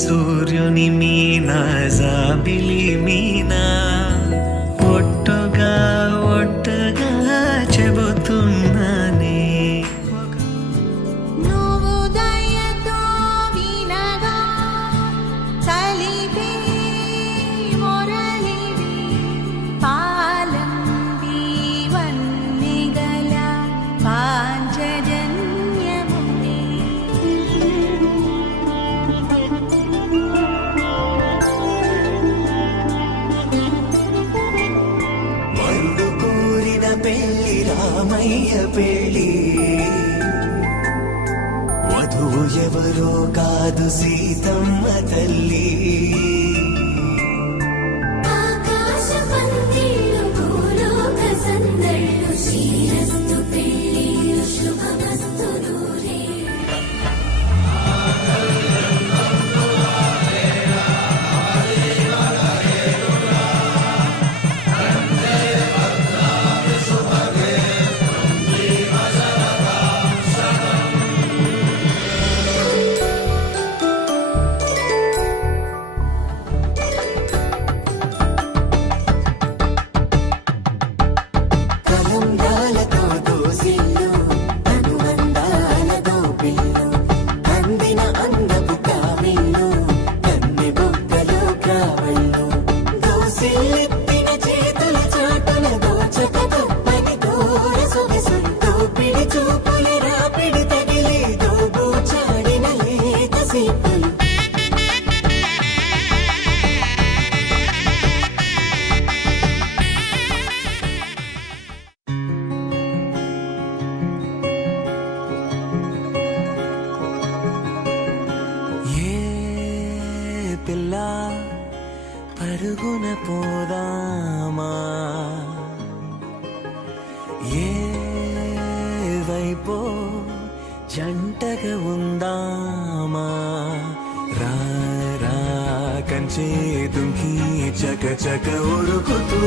సూర్యుని మీనా జాబిలి మీనా ఒట్టుగా ఒట్టుగా చెబుతున్నానే నువ్వు దయతో వినగా చలివే మొరలివి పాలంబి వన్నెగల పాంచజన్యముని మందు కోరిన పెళ్లి రామయ్య పెళ్లి వధువు ఎవరో కాదు సీతమ్మ తల్లి ఆకాశ పందిళ్ళు భూలోక సందళ్ళు శ్రీరస్తు పెళ్ళిళ్ళు శుభమస్తు నూరే కలంబ్రాలతో దోసిళ్ళు అనుబంధాలతో పిల్లు అందిన అందపు కావిళ్ళు కన్నె బొగ్గలు కావళ్ళు దోసిల్లెత్తిన చేతుల చాటున దోచక తప్పని దూర సొగసులు దోపిడి చూపుల రాపిడి తగిలి దోబూచాడిన లేత సీపులు ఏ పిల్ల పరుగున పోదామా ఏ వైపో జంటగా ఉందామా రా రా కంచే దుంకి చక చక ఉరుకుతూ